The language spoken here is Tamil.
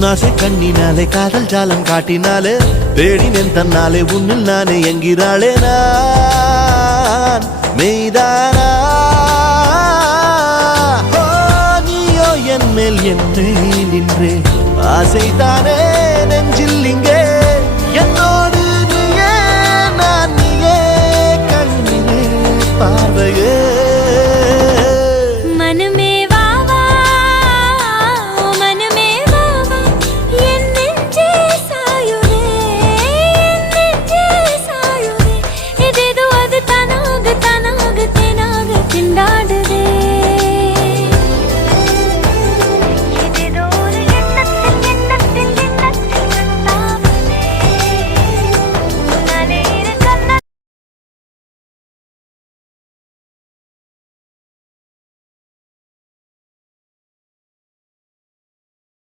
உன்னாசை கண்ணினாலே காதல் ஜாலம் காட்டினாலே தேடினேன் தன்னாலே உன்னில் நானே என்கிறாளே நான் மெய்தானா நீயோ என் மேல் என்னே நின்றே ஆசைதானே